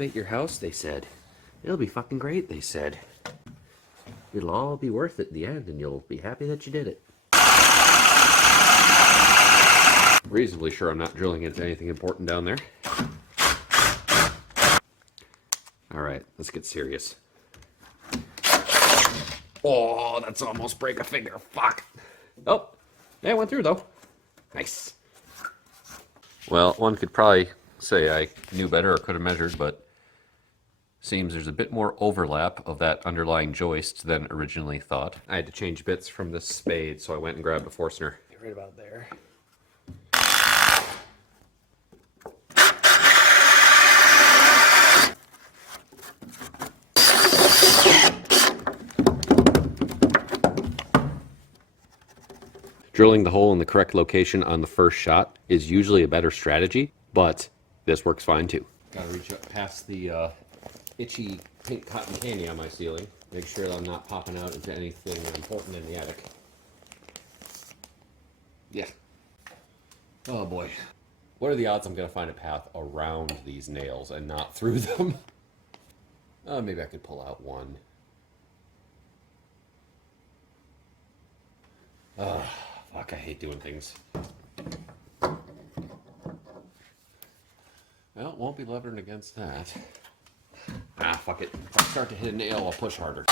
renovate your house? They said. It'll be fucking great, they said. It'll all be worth it in the end, and you'll be happy that you did it. Reasonably sure I'm not drilling into anything important down there. Alright, let's get serious. Oh, that's almost break a finger. Fuck. Oh, yeah, it went through though. Nice. Well, one could probably say I knew better or could have measured, but seems there's a bit more overlap of that underlying joist than originally thought. I had to change bits from this spade, so I went and grabbed a Forstner. Right about there. Drilling the hole in the correct location on the first shot is usually a better strategy, but this works fine too. Gotta reach up past the itchy pink cotton candy on my ceiling. Make sure that I'm not popping out into anything important in the attic. Yeah. Oh boy. What are the odds I'm gonna find a path around these nails and not through them? Maybe I could pull out one. Fuck, I hate doing things. Well, won't be levered against that. Ah, fuck it. If I start to hit a nail, I'll push harder.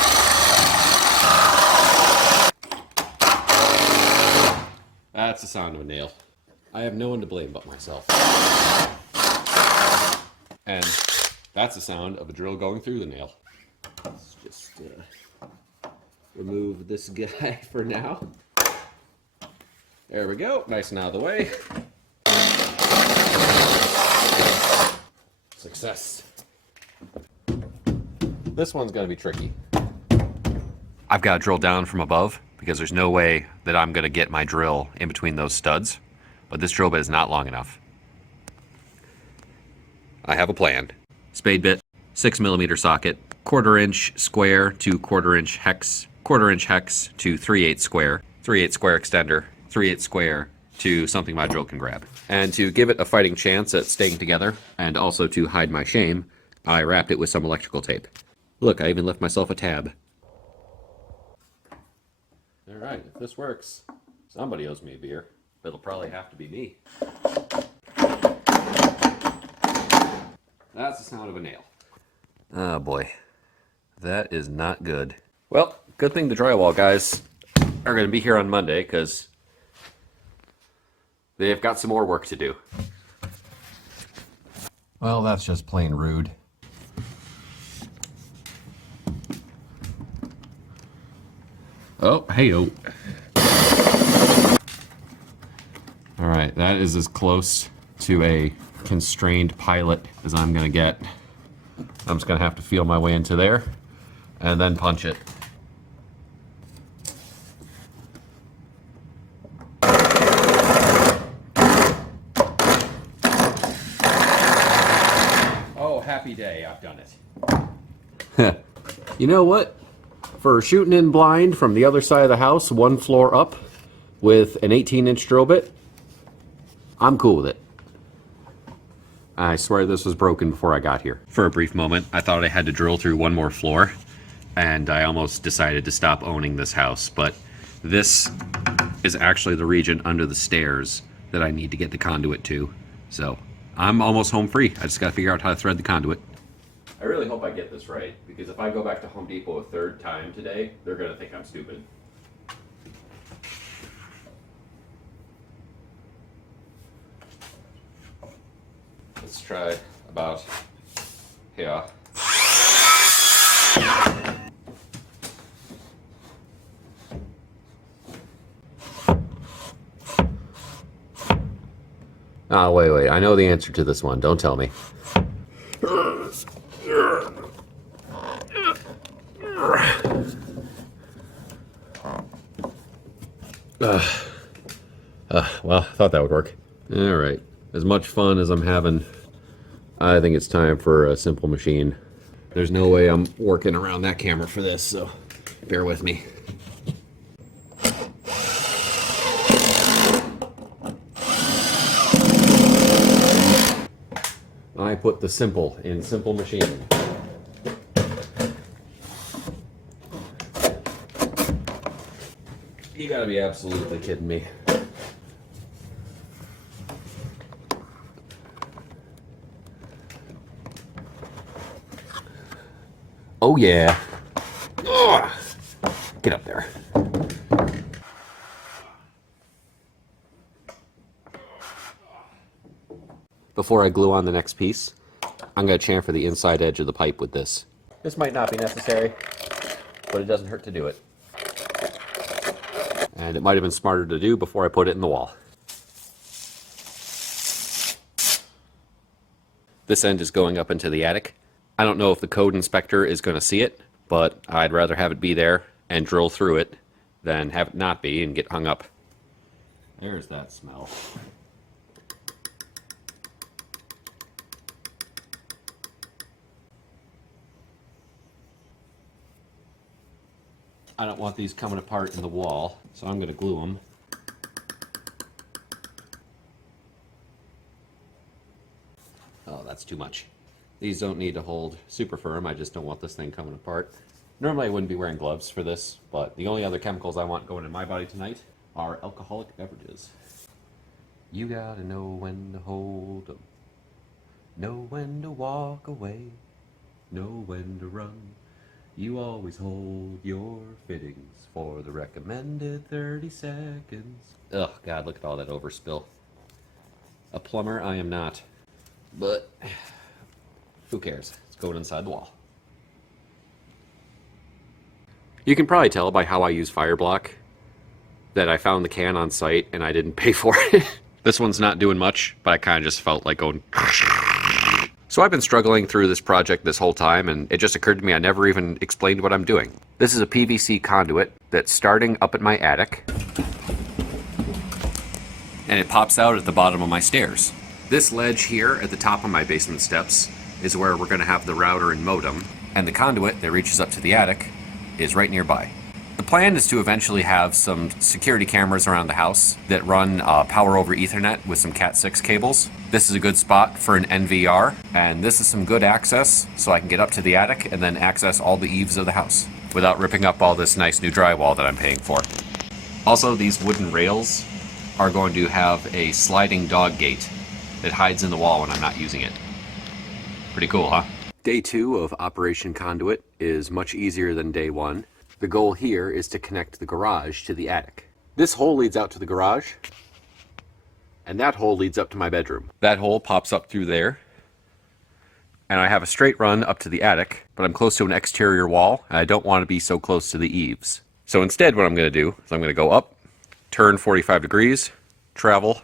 That's the sound of a nail. I have no one to blame but myself. And that's the sound of a drill going through the nail. Let's just remove this guy for now. There we go. Nice and out of the way. Success. This one's going to be tricky. I've got to drill down from above because there's no way that I'm going to get my drill in between those studs. But this drill bit is not long enough. I have a plan. Spade bit, 6mm socket, 1/4 inch square to 1/4 inch hex, 1/4 inch hex to 3/8 square, 3/8 square extender, 3/8 square to something my drill can grab. And to give it a fighting chance at staying together, and also to hide my shame, I wrapped it with some electrical tape. Look, I even left myself a tab. Alright, if this works, somebody owes me a beer. It'll probably have to be me. That's the sound of a nail. Oh boy, that is not good. Well, good thing the drywall guys are going to be here on Monday, because they've got some more work to do. Well, that's just plain rude. Oh, hey-o. Alright, that is as close to a constrained pilot as I'm going to get. I'm just going to have to feel my way into there and then punch it. Oh, happy day, I've done it. You know what? For shooting in blind from the other side of the house, one floor up, with an 18-inch drill bit, I'm cool with it. I swear this was broken before I got here. For a brief moment, I thought I had to drill through one more floor, and I almost decided to stop owning this house, but this is actually the region under the stairs that I need to get the conduit to, so I'm almost home free. I just gotta figure out how to thread the conduit. I really hope I get this right, because if I go back to Home Depot a third time today, they're gonna think I'm stupid. Let's try about here. Oh, wait, I know the answer to this one. Don't tell me. Well, I thought that would work. Alright, as much fun as I'm having, I think it's time for a simple machine. There's no way I'm working around that camera for this, so bear with me. I put the simple in simple machining. You gotta be absolutely kidding me. Oh yeah. Ugh. Get up there. Before I glue on the next piece, I'm going to chamfer the inside edge of the pipe with this. This might not be necessary, but it doesn't hurt to do it. And it might have been smarter to do before I put it in the wall. This end is going up into the attic. I don't know if the code inspector is going to see it, but I'd rather have it be there and drill through it than have it not be and get hung up. There's that smell. I don't want these coming apart in the wall, so I'm going to glue them. Oh, that's too much. These don't need to hold super firm, I just don't want this thing coming apart. Normally I wouldn't be wearing gloves for this, but the only other chemicals I want going in my body tonight are alcoholic beverages. You gotta know when to hold them, know when to walk away, know when to run. You always hold your fittings for the recommended 30 seconds. Ugh, God, look at all that overspill. A plumber I am not, but who cares? It's going inside the wall. You can probably tell by how I use fire block that I found the can on site and I didn't pay for it. This one's not doing much, but I kind of just felt like going... So I've been struggling through this project this whole time, and it just occurred to me I never even explained what I'm doing. This is a PVC conduit that's starting up at my attic, and it pops out at the bottom of my stairs. This ledge here at the top of my basement steps is where we're going to have the router and modem, and the conduit that reaches up to the attic is right nearby. The plan is to eventually have some security cameras around the house that run power over Ethernet with some CAT6 cables. This is a good spot for an NVR, and this is some good access so I can get up to the attic and then access all the eaves of the house without ripping up all this nice new drywall that I'm paying for. Also, these wooden rails are going to have a sliding dog gate that hides in the wall when I'm not using it. Pretty cool, huh? Day 2 of Operation Conduit is much easier than day 1. The goal here is to connect the garage to the attic. This hole leads out to the garage, and that hole leads up to my bedroom. That hole pops up through there, and I have a straight run up to the attic, but I'm close to an exterior wall, and I don't want to be so close to the eaves. So instead what I'm going to do is I'm going to go up, turn 45 degrees, travel,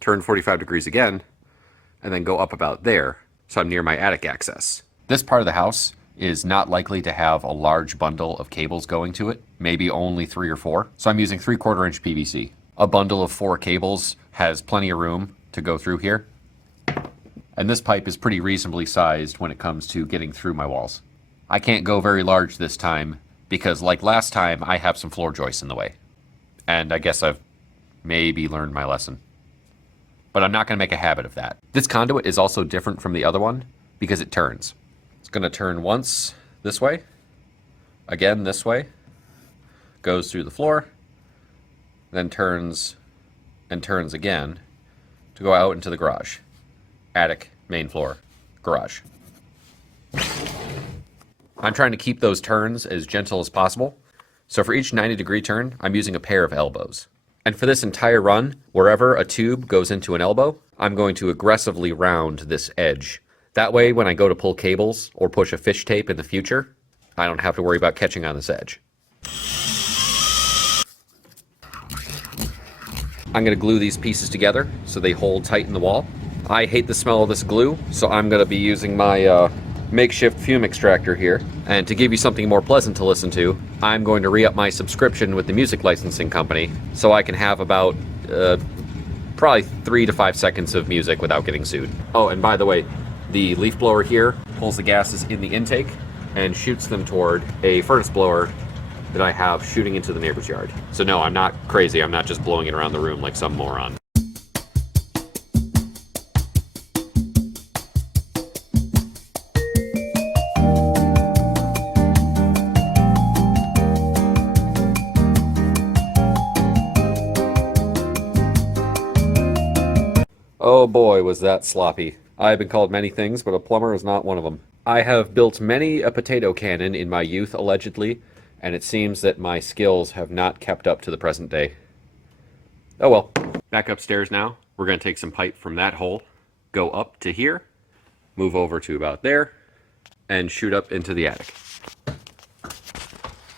turn 45 degrees again, and then go up about there, so I'm near my attic access. This part of the house is not likely to have a large bundle of cables going to it, maybe only 3 or 4. So I'm using 3/4 inch PVC. A bundle of 4 cables has plenty of room to go through here. And this pipe is pretty reasonably sized when it comes to getting through my walls. I can't go very large this time because, like last time, I have some floor joists in the way. And I guess I've maybe learned my lesson. But I'm not going to make a habit of that. This conduit is also different from the other one because it turns. It's going to turn once this way, again this way, goes through the floor, then turns and turns again to go out into the garage. Attic, main floor, garage. I'm trying to keep those turns as gentle as possible. So for each 90-degree turn, I'm using a pair of elbows. And for this entire run, wherever a tube goes into an elbow, I'm going to aggressively round this edge. That way, when I go to pull cables or push a fish tape in the future, I don't have to worry about catching on this edge. I'm going to glue these pieces together so they hold tight in the wall. I hate the smell of this glue, so I'm going to be using my makeshift fume extractor here. And to give you something more pleasant to listen to, I'm going to re-up my subscription with the music licensing company so I can have about probably 3 to 5 seconds of music without getting sued. Oh, and by the way, the leaf blower here pulls the gases in the intake and shoots them toward a furnace blower that I have shooting into the neighbor's yard. So no, I'm not crazy. I'm not just blowing it around the room like some moron. Oh boy, was that sloppy. I've been called many things, but a plumber is not one of them. I have built many a potato cannon in my youth, allegedly, and it seems that my skills have not kept up to the present day. Oh well. Back upstairs now. We're going to take some pipe from that hole, go up to here, move over to about there, and shoot up into the attic.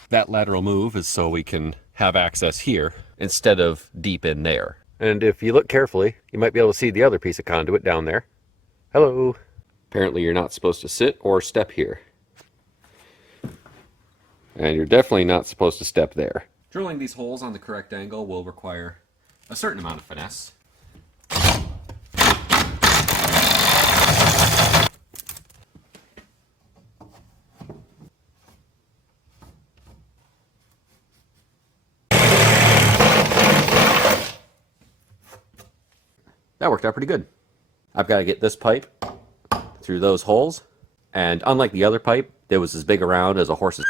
That lateral move is so we can have access here instead of deep in there. And if you look carefully, you might be able to see the other piece of conduit down there. Hello. Apparently you're not supposed to sit or step here. And you're definitely not supposed to step there. Drilling these holes on the correct angle will require a certain amount of finesse. That worked out pretty good. I've got to get this pipe through those holes, and unlike the other pipe that was as big around as a horse's,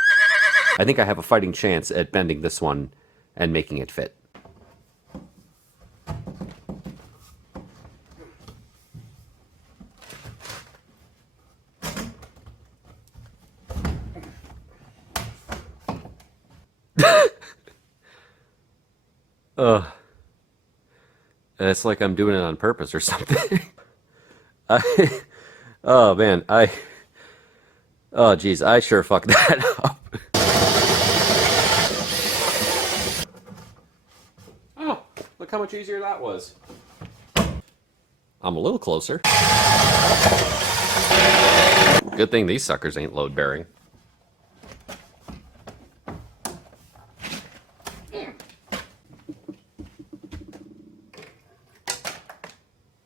I think I have a fighting chance at bending this one and making it fit. It's like I'm doing it on purpose or something. Oh man, oh geez, I sure fucked that up. Oh, look how much easier that was. I'm a little closer. Good thing these suckers ain't load bearing.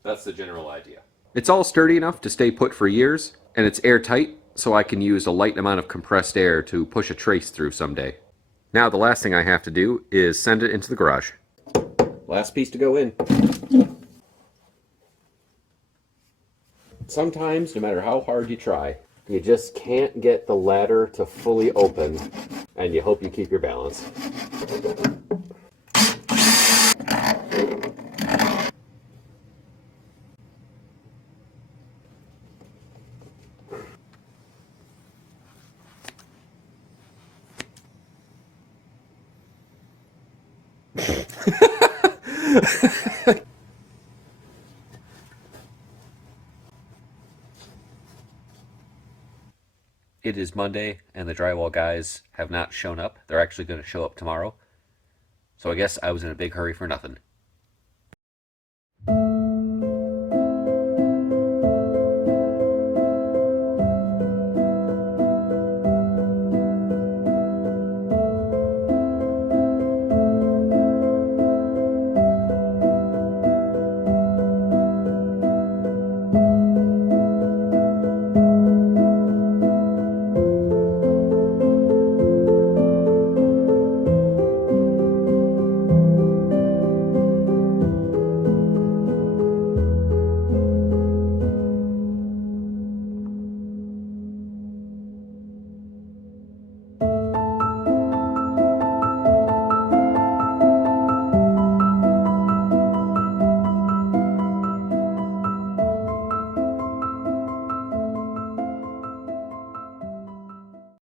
That's the general idea. It's all sturdy enough to stay put for years, and it's airtight, so I can use a light amount of compressed air to push a trace through someday. Now the last thing I have to do is send it into the garage. Last piece to go in. Sometimes, no matter how hard you try, you just can't get the ladder to fully open, and you hope you keep your balance. It is Monday, and the drywall guys have not shown up. They're actually going to show up tomorrow. So I guess I was in a big hurry for nothing.